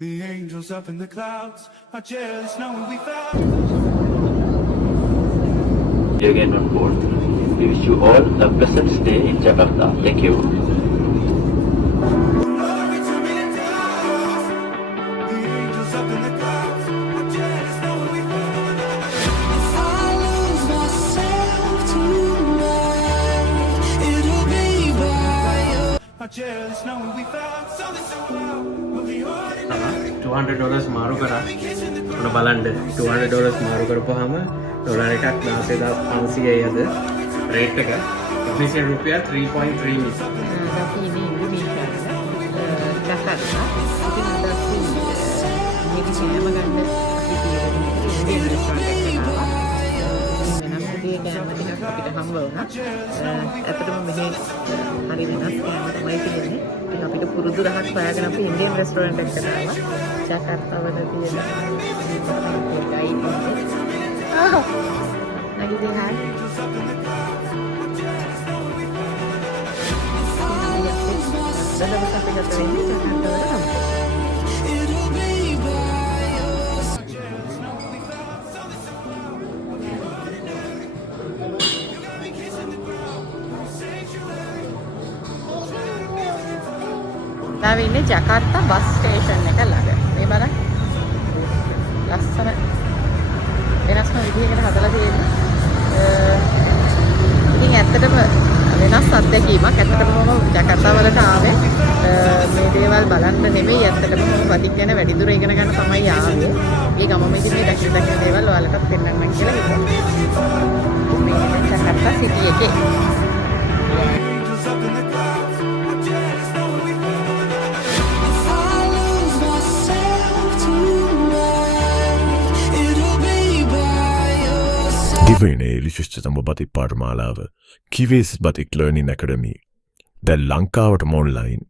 The angels up in the clouds are jealous knowing we found. Again on board. We wish you all a pleasant stay in Jakarta. Thank you. Glory to me and dove. The angels up in the clouds are jealous knowing we found. If I lose myself tonight, it'll be by your Are jealous knowing we found something so wild. We'll be ordinary. $200 මාරු කරා ඔන්න බලන්න $200 මාරු කරපුවාම dollar එකක් 16500යි අද rate එක ඉංග්‍රීසි රුපියල් 3.3 මිලියන් අපි ඉන්නේ ඉන්දුනීසියාවේ ජකාර්තා. ඉතින් අද අපි මේක කෑම ගන්න අපි ඉන්දියන් රෙස්ටෝරන්ට් එකකට ආවා. වෙනම විදිහේ කෑම ටිකක් අපිට හම්බ වුණා. ඇත්තටම මෙහි හරි වෙනස් කෑම තමයි තියෙන්නේ. ඉතින් අපිට පුරුදු රහක් හොයාගෙන අපි ඉන්දියන් රෙස්ටෝරන්ට් එකකට ආවා. ජකාර්තාවල තියෙන ගයිඩ් නැගිටින් හරි දඩබසත් එකත් වෙන්නේ ජකාර්තාවල තමයි. it'll be by your දැන් ඉන්නේ ජකාර්තා බස් ස්ටේෂන් එක ළඟ. මේ බලන්න. ලස්සන වෙනස්ම විදිහකට හදලා තියෙන්නේ. ඉතින් ඇත්තටම වෙනස් අත්දැකීමක්. ඇත්තටම මම ජකාර්තාවලට ආවේ මේ දේවල් බලන්න නෙමෙයි. ඇත්තටම මම බතික් ගැන වැඩිදුර ඉගෙන ගන්න තමයි ආවේ. ඒ ගමම ඉතින් මේ දකින දේවල් ඔයාලටත් පෙන්වන්නම් කියලා හිතුවා. මේ ජකාර්තා සිටි එකේ Angels up in the clouds are jealous knowing we found. If I lose myself tonight, it'll be by your side. දිවයිනේ විශිෂ්ටතම බතික් පාඨමාලාව කිවේස් බතික් ලර්නින් ඇකඩමි දැන් ලංකාවටම ඔන්ලයින්